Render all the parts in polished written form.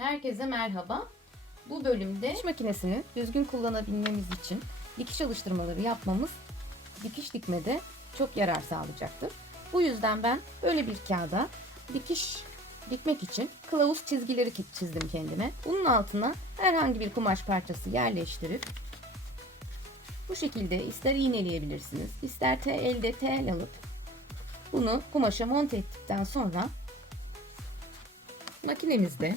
Herkese merhaba. Bu bölümde dikiş makinesini düzgün kullanabilmemiz için dikiş alıştırmaları yapmamız dikiş dikmede çok yarar sağlayacaktır. Bu yüzden ben böyle bir kağıda dikiş dikmek için kılavuz çizgileri çizdim kendime. Bunun altına herhangi bir kumaş parçası yerleştirip bu şekilde ister iğneleyebilirsiniz, ister elde tel alıp bunu kumaşa monte ettikten sonra makinemizde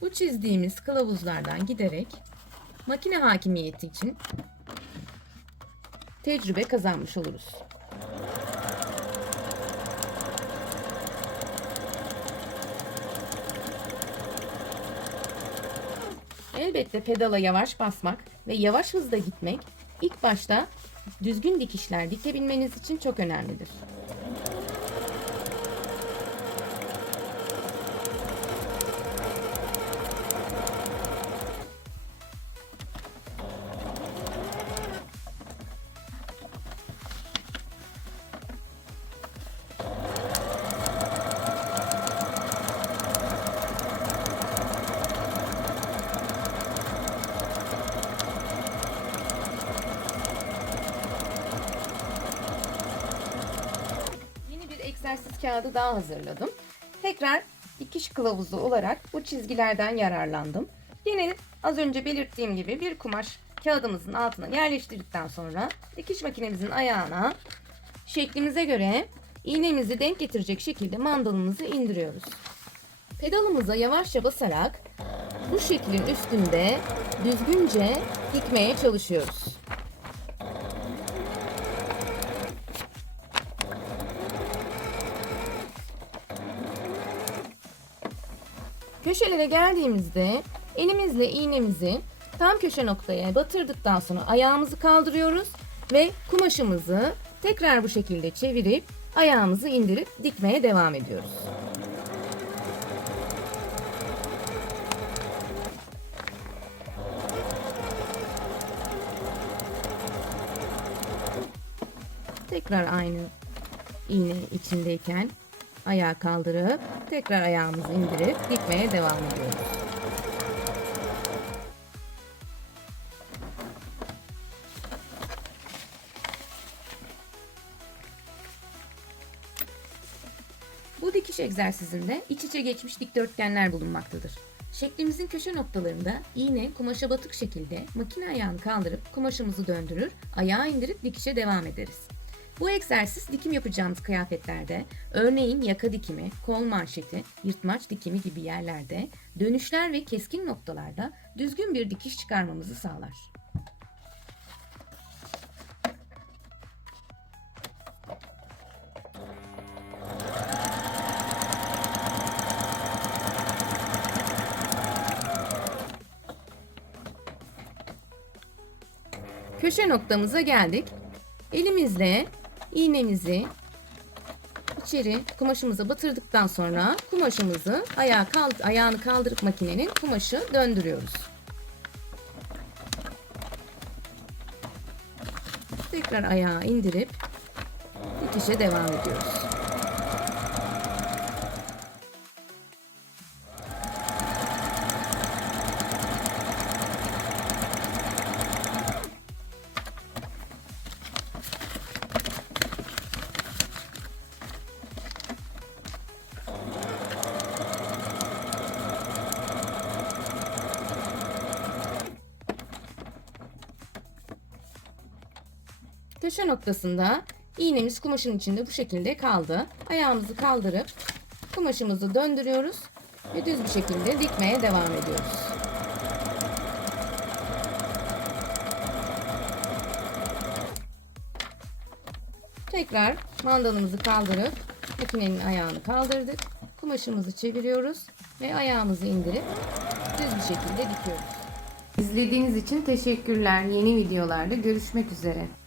bu çizdiğimiz kılavuzlardan giderek makine hakimiyeti için tecrübe kazanmış oluruz. Elbette pedala yavaş basmak ve yavaş hızda gitmek ilk başta düzgün dikişler dikebilmeniz için çok önemlidir. Egzersiz kağıdı daha hazırladım. Tekrar dikiş kılavuzu olarak bu çizgilerden yararlandım. Yine az önce belirttiğim gibi bir kumaş kağıdımızın altına yerleştirdikten sonra dikiş makinemizin ayağına şeklimize göre iğnemizi denk getirecek şekilde mandalımızı indiriyoruz. Pedalımıza yavaşça basarak bu şeklin üstünde düzgünce dikmeye çalışıyoruz. Köşelere geldiğimizde elimizle iğnemizi tam köşe noktaya batırdıktan sonra ayağımızı kaldırıyoruz ve kumaşımızı tekrar bu şekilde çevirip ayağımızı indirip dikmeye devam ediyoruz. Tekrar aynı iğne içindeyken ayağı kaldırıp tekrar ayağımızı indirip dikmeye devam ediyoruz. Bu dikiş egzersizinde iç içe geçmiş dikdörtgenler bulunmaktadır. Şeklimizin köşe noktalarında iğne kumaşa batık şekilde makine ayağını kaldırıp kumaşımızı döndürür, ayağı indirip dikişe devam ederiz. Bu egzersiz dikim yapacağımız kıyafetlerde, örneğin yaka dikimi, kol manşeti, yırtmaç dikimi gibi yerlerde, dönüşler ve keskin noktalarda düzgün bir dikiş çıkarmamızı sağlar. Köşe noktamıza geldik. Elimizle iğnemizi içeri kumaşımıza batırdıktan sonra kumaşımızı ayağını kaldırıp makinenin kumaşı döndürüyoruz. Tekrar ayağı indirip dikişe devam ediyoruz. Köşe noktasında iğnemiz kumaşın içinde bu şekilde kaldı. Ayağımızı kaldırıp kumaşımızı döndürüyoruz ve düz bir şekilde dikmeye devam ediyoruz. Tekrar mandalımızı kaldırıp makinenin ayağını kaldırdık. Kumaşımızı çeviriyoruz ve ayağımızı indirip düz bir şekilde dikiyoruz. İzlediğiniz için teşekkürler. Yeni videolarda görüşmek üzere.